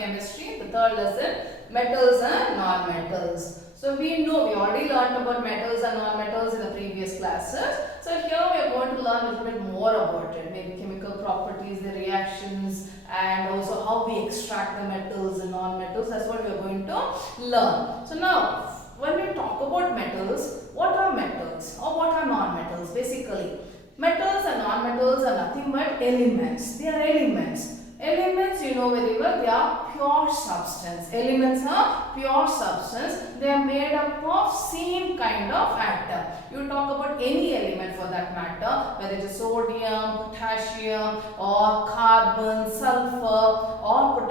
chemistry, the third lesson, metals and non-metals. So we already learned about metals and non-metals in the previous classes. So here we are going to learn a little bit more about it, maybe chemical properties, the reactions, and also how we extract the metals and non-metals. That's what we are going to learn. So now, when we talk about metals, what are metals or what are non-metals? Basically, metals and non-metals are nothing but elements. They are elements. Elements, you know very well, they are pure substance. Elements are pure substance. They are made up of same kind of atom. You talk about any element for that matter, whether it is sodium, potassium, or carbon, sulfur, or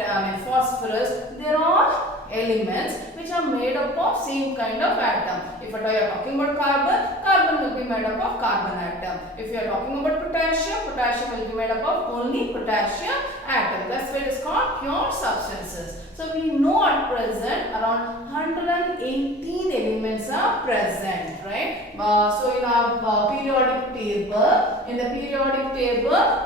phosphorus. They are all elements which are made up of same kind of atom. If at all you are talking about carbon, carbon will be made up of carbon atom. If you are talking about potassium, potassium will be made up of only potassium atom. That's why it is called pure substances. So we know at present around 118 elements are present, right? So in our periodic table,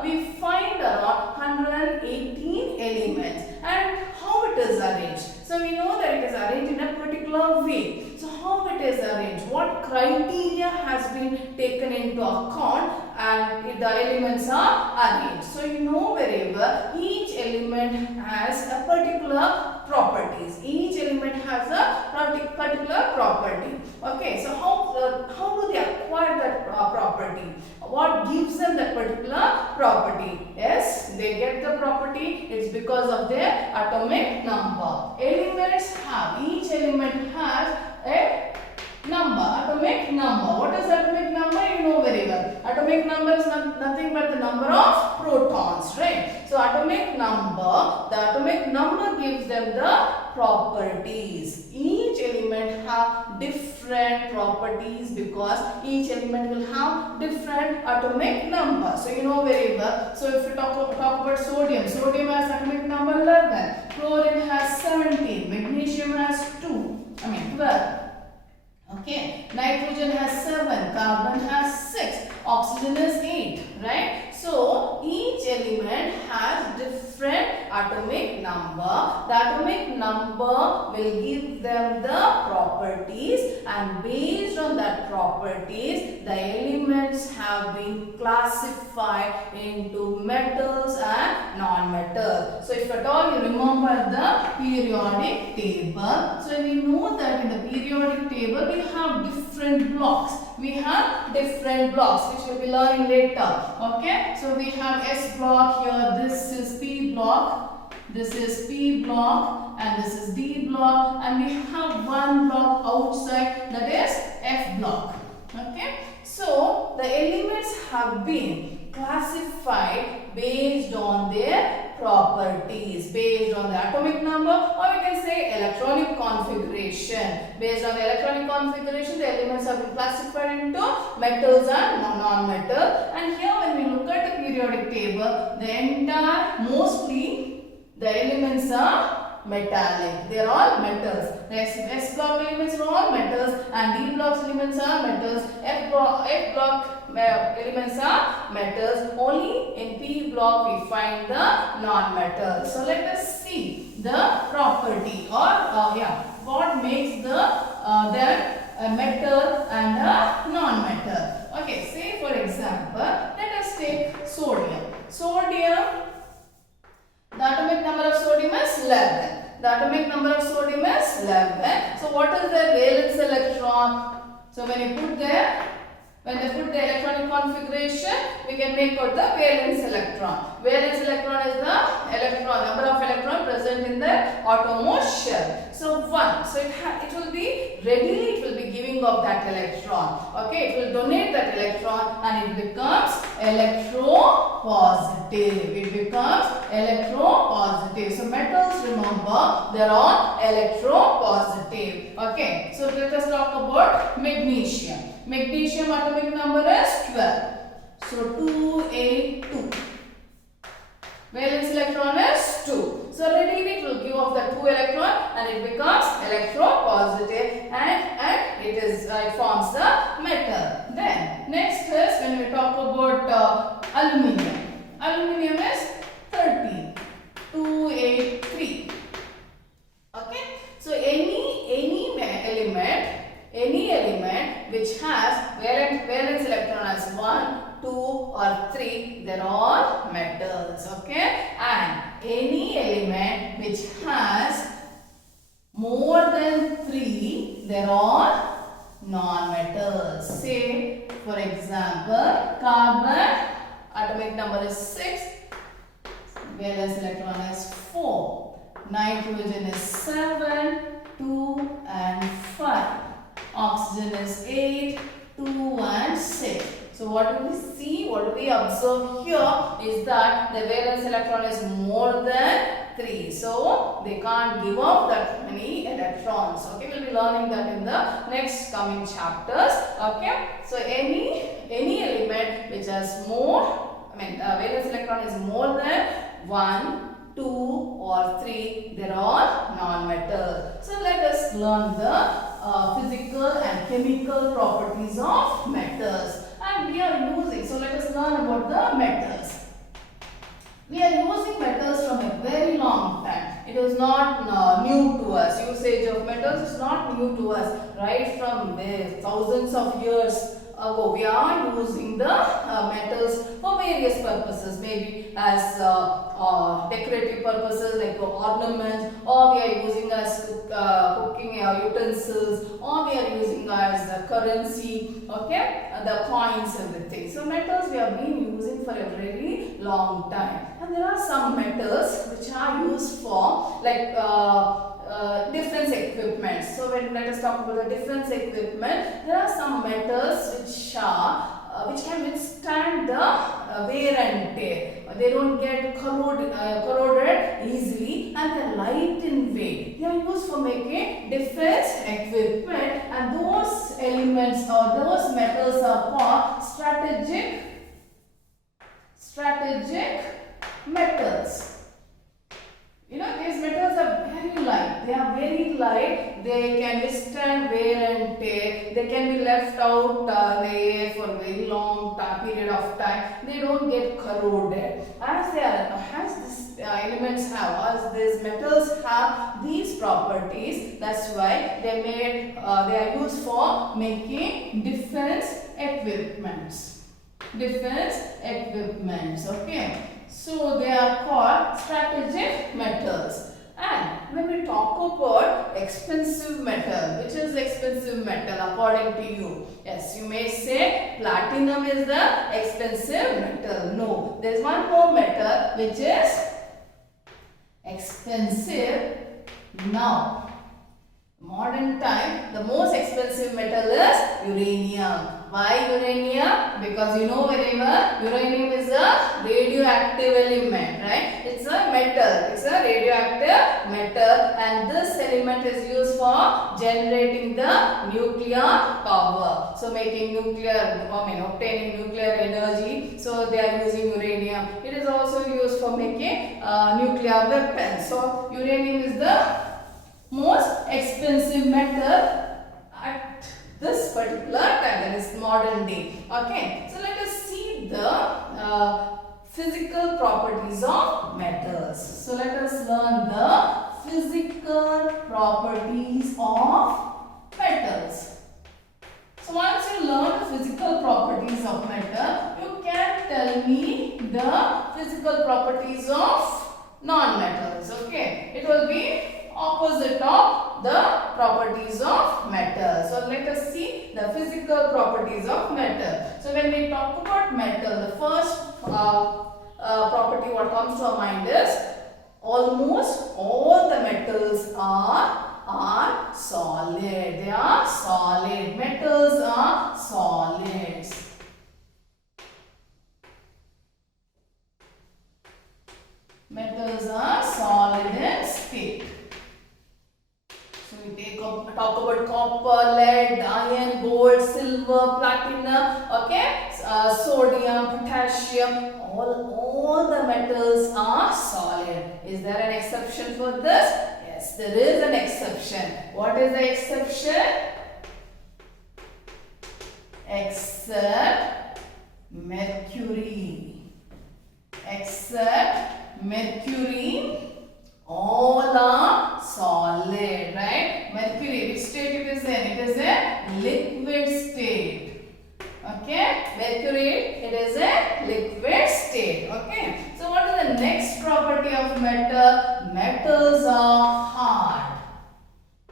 we find around 118 elements. And how it is arranged? So we know that it is arranged in a particular way. So how it is arranged? What criteria has been taken into account and the elements are arranged? So you know very well, each element has a particular properties. Each element has a particular property. Okay, so how do they acquire that property? What gives them that particular property? Yes, they get the property. It's because of their atomic number. Each element has a number, atomic number. What is atomic number? You know very well. Atomic number is nothing but the number of protons, right? So atomic number gives them the properties. Each element have different properties because each element will have different atomic number. So you know very well. So if we talk about sodium, sodium has atomic number 11, chlorine has 17, magnesium has 12. Okay, nitrogen has 7, carbon has 6, oxygen is 8, right? So each element has different atomic number. The atomic number will give them the properties, and based on that properties, the elements have been classified into metals and non-metals. So if at all you remember the periodic table, so we know that in the periodic table we have different blocks. We have different blocks which we will be learning later. Okay, so we have S block here. This is P block. This is P block, and this is D block, and we have one block outside, that is F block. Okay, so the elements have been classified based on their properties, based on the atomic number, or we can say electronic configuration. Based on the electronic configuration, the elements have been classified into metals and non-metal. And here when we look at the periodic table, mostly the elements are metallic. They are all metals. The S block elements are all metals, and D block elements are metals. F block elements are metals. Only in P block we find the non-metals. So let us see the property, or what makes a metal and a non-metal. Okay, say for example, let us take sodium. The atomic number of sodium is 11. The atomic number of sodium is 11. So what is the valence electron? So when they put the electronic configuration, we can make out the valence electron. Valence electron is the number of electrons present in the outermost shell. So 1. So it will be giving of that electron. Okay, it will donate that electron and it becomes electropositive. So metals, remember, they are all electropositive. Okay, so let us talk about magnesium. Magnesium atomic number is 12. So 282. Valence electron is 2. So readily it will give off the 2 electron and it becomes electropositive, and it forms the metal. Then next is when we talk about aluminium. Aluminium is 13. 283. valence electron is 4. Nitrogen is 7, 2 and 5. Oxygen is 8, 2 and 6. So what do we see? What do we observe here is that the valence electron is more than 3. So they can't give up that many electrons. Okay, we'll be learning that in the next coming chapters. Okay, so any element which has more, valence electron is more than 1, 2 or 3, they are all non-metals. So let us learn the physical and chemical properties of metals. And we are using, so let us learn about the metals. We are using metals from a very long time. It is not new to us. Usage of metals is not new to us. Right from the thousands of years ago, we are using the metals for various purposes. Maybe as decorative purposes like ornaments, or we are using as cooking utensils, or we are using as currency, okay, the coins, everything. So metals we have been using for a very long time. And there are some metals which are used for like defense equipment. So when let us talk about the defense equipment, there are some metals which can withstand the wear and tear. They don't get corroded easily, and they are light in weight. They are used for making defense equipment, and those elements or those metals are called strategic metals. You know, these metals are very light. They are very light. They can withstand wear and tear. They can be left out in the air for a very long period of time. They don't get corroded. As these metals have these properties, that's why they are used for making defense equipments. Okay. So they are called strategic metals. And when we talk about expensive metal, which is expensive metal according to you? Yes, you may say platinum is the expensive metal. No, there is one more metal which is expensive now. Modern time, the most expensive metal is uranium. Why uranium? Because you know very well, uranium is a radioactive element, right? It's a metal. It's a radioactive metal, and this element is used for generating the nuclear power. So making obtaining nuclear energy. So they are using uranium. It is also used for making nuclear weapons. So uranium is the most expensive metal at this particular time, that is modern day. Okay, so let us see the physical properties of metals. So let us learn the physical properties of metals. So once you learn the physical properties of metal, you can tell me the physical properties of non-metals. Okay, it will be opposite of the properties of metal. So let us see the physical properties of metal. So when we talk about metal, the first property what comes to our mind is almost all the metals are solid. They are solid. Metals are solids. Metals are solid in state. So we talk about copper, lead, iron, gold, silver, platinum, okay, sodium, potassium, all the metals are solid. Is there an exception for this? Yes, there is an exception. What is the exception? Except mercury. Except mercury, all are solid, right? Mercury, which state it is in? It is a liquid state. Okay, mercury, it is a liquid state. Okay, so what is the next property of metal? Metals are hard.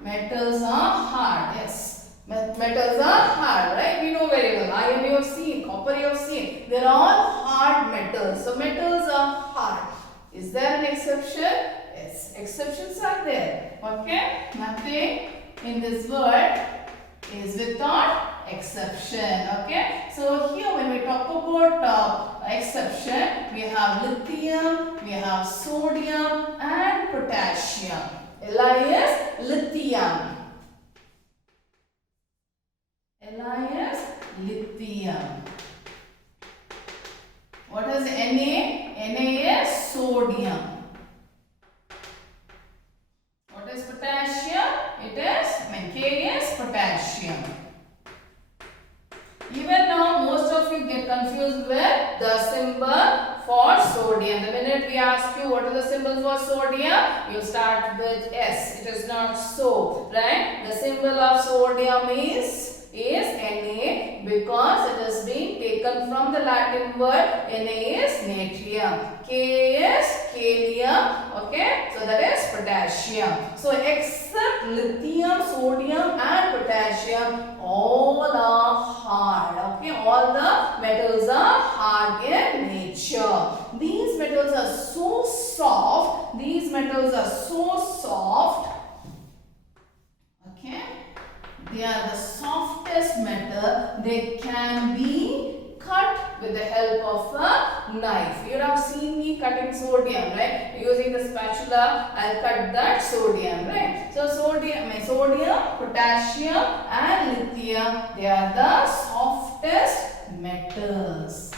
Metals are hard, yes. Metals are hard, right? We know very well. Iron you have seen, copper you have seen. They are all hard metals. So metals are hard. Is there exception? Yes, exceptions are there. Okay, nothing in this world is without exception. Okay, so here when we talk about exception, we have lithium, we have sodium and potassium. Li is lithium. Li is lithium. What is Na? Na is sodium. What is potassium? It is, K is potassium. Even now most of you get confused with the symbol for sodium. The minute we ask you what is the symbol for sodium, you start with S. It is not so, right? The symbol of sodium is Na because it has been taken from the Latin word. Na is natrium. K is kalium. Okay, so that is potassium. So except lithium, sodium and potassium, all are hard. Okay, all the metals are hard in nature. These metals are so soft. These metals are so soft. Okay, they are the softest metal. They can be cut with the help of a knife. You have seen me cutting sodium, right? Using the spatula, I'll cut that sodium, right? So sodium, potassium and lithium, they are the softest metals.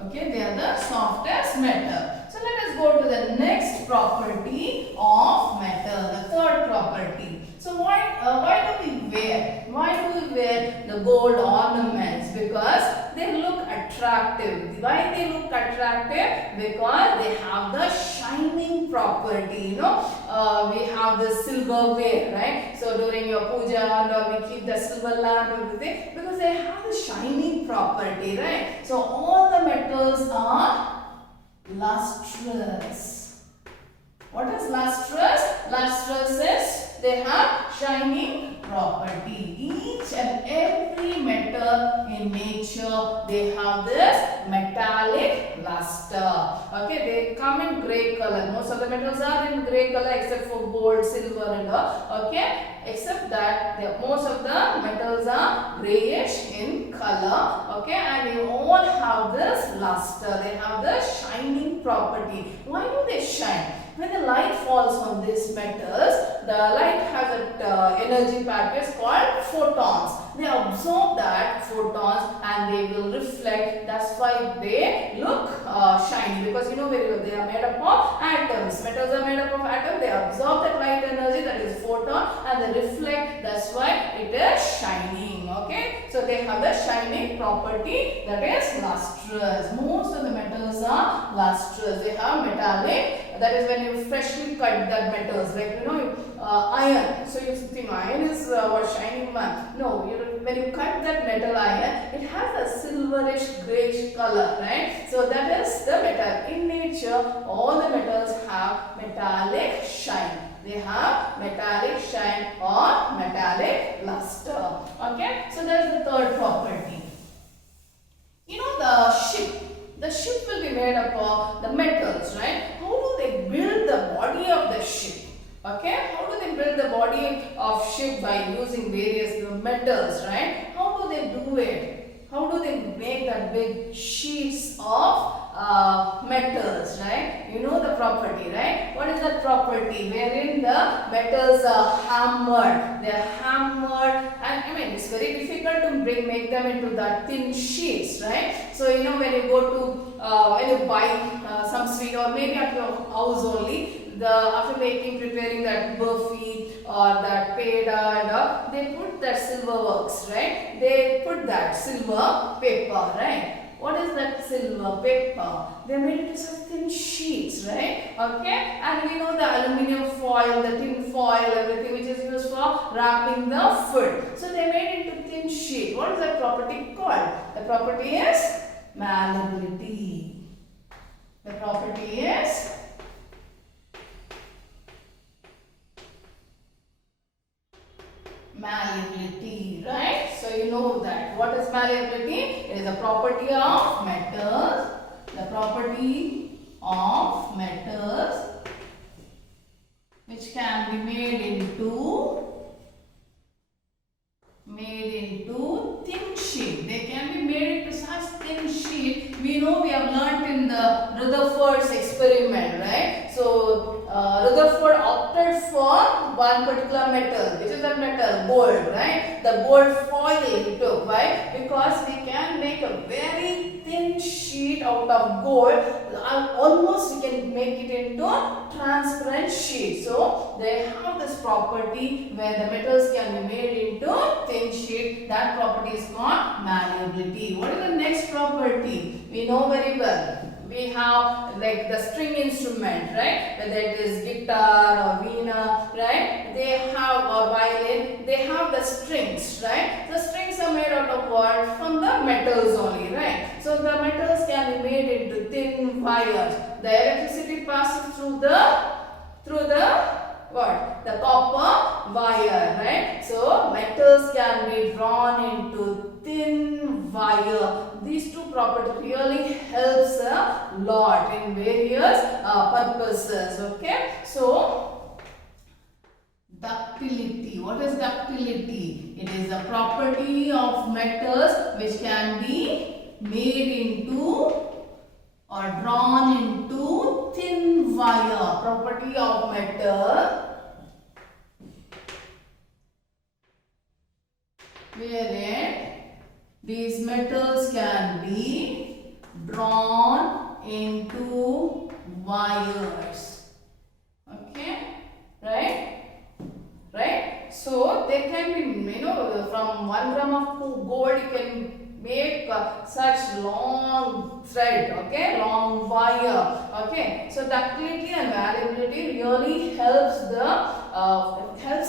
Okay, they are the softest metal. So let us go to the next property of metal, the third property. So why do we wear? Why do we wear the gold ornaments? Because they look attractive. Why they look attractive? Because they have the shining property. You know, we have the silverware, right? So during your puja, we keep the silver lamp and everything because they have the shining property, right? So all the metals are lustrous. What is lustrous? Lustrous is they have shining property. Each and every metal in nature, they have this metallic luster. Okay, they come in grey color. Most of the metals are in grey color except for gold, silver and all. Okay, except that most of the metals are greyish in color. Okay, and they all have this luster. They have the shining property. Why do they shine? When the light falls on these metals, the light has an energy package called photons. They absorb that photons and they will reflect. That's why they look shiny, because you know very well they are made up of atoms. Metals are made up of atoms. They absorb that light energy, that is photon, and they reflect. That's why it is shining. Okay, so they have the shining property, that is lustrous. Most of the metals are lustrous. They have metallic. That is when you freshly cut that metals, like you know iron. So you think iron is what shining one? No, when you cut that metal iron, it has a silverish greyish color, right? So that is the metal. In nature, all the metals have metallic shine. They have metallic shine or metallic luster. Okay, so that is the third property. You know the ship. The ship will be made up of the metals, right? How do they build the body of the ship? Okay, how do they build the body of ship? By using various metals, right? How do they do it? How do they make that big sheets of metals, right? You know the property, right? What is that property? Wherein the metals are hammered. They are hammered, and I mean it's very difficult to make them into that thin sheets, right? So you know when you go to when you buy some sweet, or maybe at your house only, after preparing that burfi or that peda and they put that silver works, right? They put that silver paper, right? What is that silver paper? They made it into such thin sheets, right? Okay, and we know the aluminium foil, the tin foil, everything which is used for wrapping the food. So they made it into thin sheet. What is that property called? The property is malleability. The property is malleability, right? So you know that. What is malleability? It is a property of metals. The property of metals instrument, right? So Rutherford opted for one particular metal. Which is that metal? Gold, right? The gold foil he took. Why? Because we can make a very thin sheet out of gold. Almost we can make it into transparent sheet. So they have this property where the metals can be made into thin sheet. That property is called malleability. What is the next property? We know very well. We have like the string instrument, right? Whether it is guitar or veena, right? They have a violin. They have the strings, right? The strings are made out of what? From the metals only, right? So the metals can be made into thin wires. The electricity passes through the what? The copper wire, right? So metals can be drawn into thin wire. These two properties really helps a lot in various purposes. Okay, so ductility. What is ductility? It is a property of metals which can be made into or drawn into thin wire. Property of metal wherein these metals can be drawn into wires. Okay, right? So they can be, from 1 gram of gold you can make such long thread, okay, long wire. Okay, so ductility and malleability really helps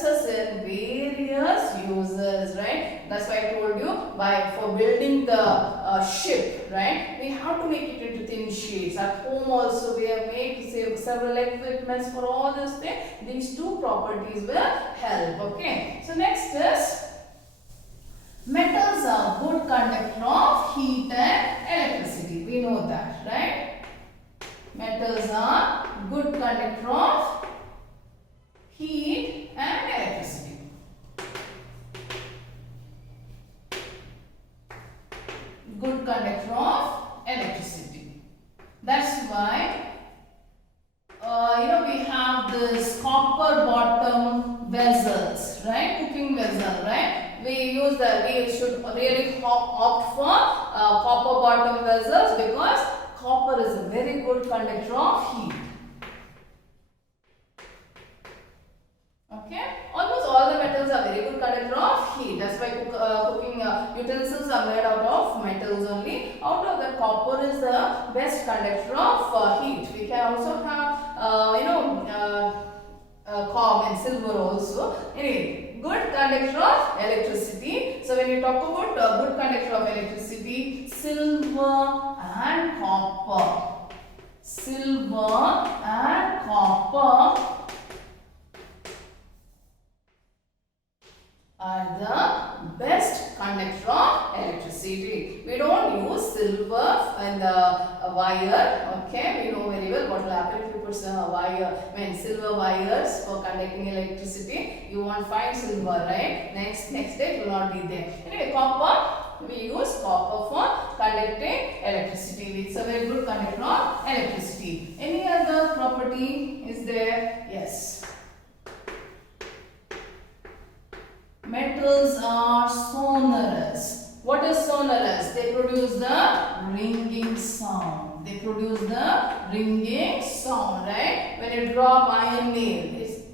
us in various uses, right? That's why I told you, for building the ship, right, we have to make it into thin sheets. At home also we have made several equipments for all this thing. These two properties will help. Okay, so next is metals are good conductor of heat and electricity. We know that, right? Metals are good conductor of heat and electricity. Good conductor of electricity. That's why we have this copper bottom vessels, right? Cooking vessel, right? We should really opt for copper bottom vessels because copper is a very good conductor of heat. Okay, almost all the metals are very good conductor of heat. That's why cooking utensils are made out of metals only. Out of that, copper is the best conductor of heat. We can also have copper and silver also. Anyway, good conductor of electricity. So when you talk about good conductor of electricity, silver and copper. Silver and copper are the best conductor of electricity. We don't use silver in the wire. Okay, we know very well what will happen if you put silver wires for conducting electricity. You won't find silver, right? Next day it will not be there. Anyway, copper, we use copper for conducting electricity. It's a very good conductor of electricity. Any other property is there? Yes. Metals are sonorous. What is sonorous? They produce the ringing sound. Right? When you drop iron nail,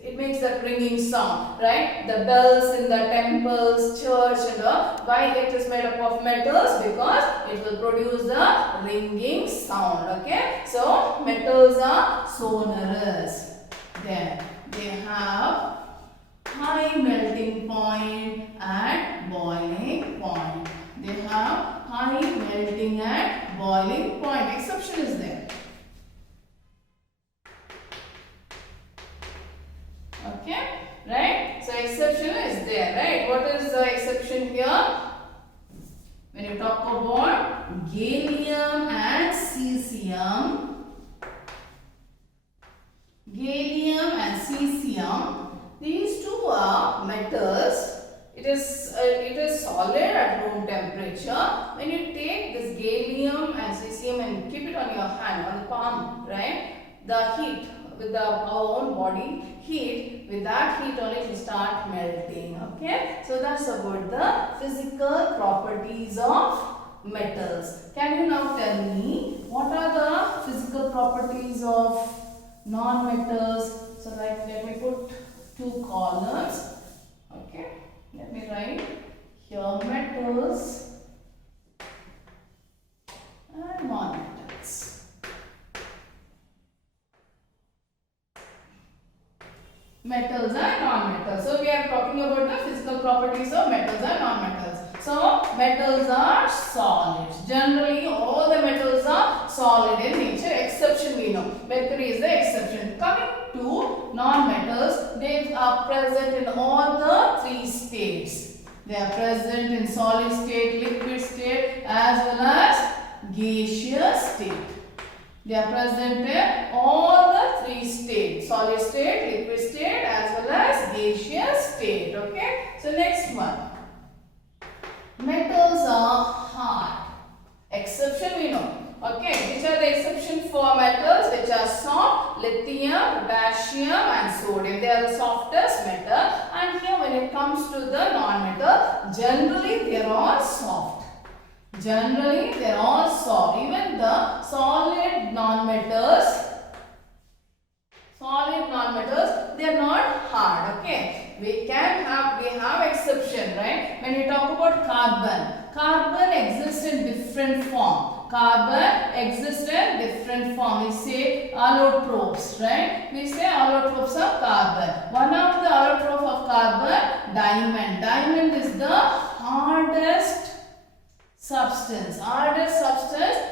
it makes that ringing sound, right? The bells in the temples, church, why it is made up of metals? Because it will produce the ringing sound. Okay? So metals are sonorous. Then they have high melting point and boiling point. They have high melting and boiling point. Exception is there. Okay, right? So exception is there, right? What is the exception here? When you talk about gallium and cesium, these two are metals. It is solid at room temperature. When you take this gallium and cesium and keep it on your hand, on the palm, right? the heat with our own body heat, with that heat only it will start melting. Okay, so that's about the physical properties of metals. Can you now tell me what are the physical properties of non-metals? So let me put two columns. Okay, let me write here metals and non-metals. Metals and non-metals. So we are talking about the physical properties of metals and non-metals. So metals are solids. Generally all the metals are solid in nature, exception we know. Mercury is the exception. Coming to non-metals, they are present in all the three states. They are present in solid state, liquid state as well as gaseous state. They are present in all the three states, solid state, liquid state as well as gaseous state. Okay. So next one. Metals are hard. Exception we know. Okay. Which are the exception for metals? Which are soft, lithium, potassium and sodium. They are the softest metal. And here when it comes to the non-metal, generally they are all soft. Generally, they are all soft. Even the solid non-metals, they are not hard. Okay, we have exception, right? When we talk about carbon exists in different form. We say allotropes, right? We say allotropes of carbon. One of the allotrope of carbon, diamond. Diamond is the hardest substance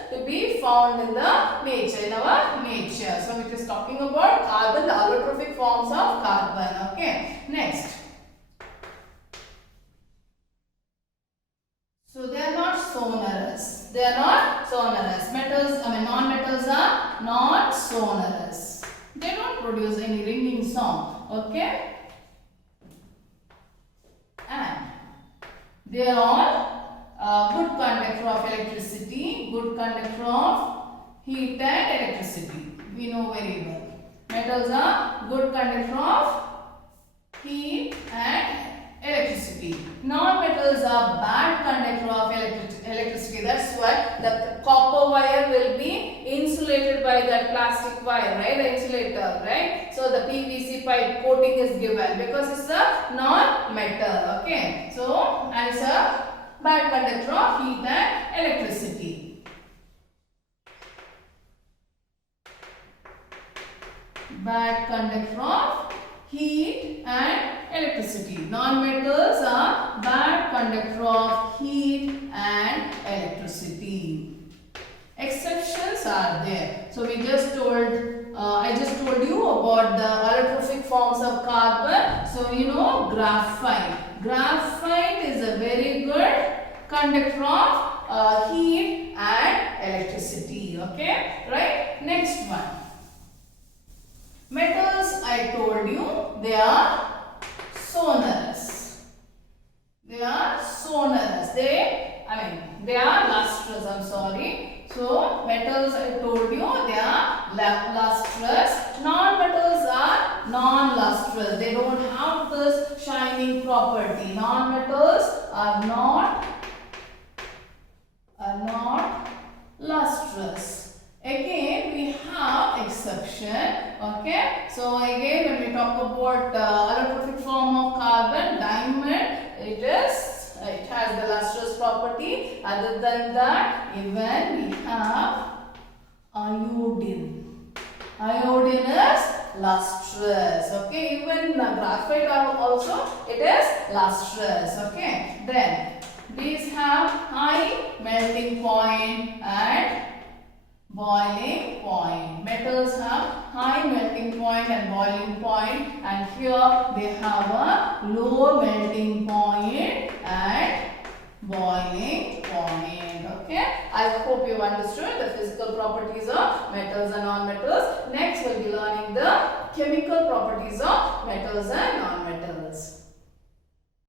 to be found in the nature, in our nature. So it is talking about carbon, the allotrophic forms of carbon. Okay, next. So they are not sonorous. Non-metals are not sonorous. They don't produce any ringing sound. Okay, and they are all good conductor of electricity, good conductor of heat and electricity. We know very well. Metals are good conductor of heat and electricicity. Non-metals are bad conductor of electricity. That's why the copper wire will be insulated by that plastic wire, right? The insulator, right? So the PVC pipe coating is given because it's a non-metal. Okay. So, and it's a bad conductor of heat and electricity. Bad conductor of heat and electricity. Non-metals are bad conductor of heat and electricity. Exceptions are there. So we just told, I just told you about the allotrophic forms of carbon. So you know graphite. Graphite is a very good conductor of heat and electricity. Okay, right? Next one. Metals, I told you, they are sonorous. They are lustrous. I'm sorry. So metals, I told you, they are lustrous. Non-metals are non-lustrous. They don't have this shining property. Non-metals are not lustrous. Again, we have exception. Okay. So again, when we talk about allotrophic form of carbon, diamond, it has the lustrous property. Other than that, even we have iodine. Iodine is lustrous. Okay. Even graphite also, it is lustrous. Okay. Then these have high melting point and boiling point. Metals have high melting point and boiling point, and here they have a low melting point and boiling point. Okay, I hope you understood the physical properties of metals and non-metals. Next we'll be learning the chemical properties of metals and non-metals.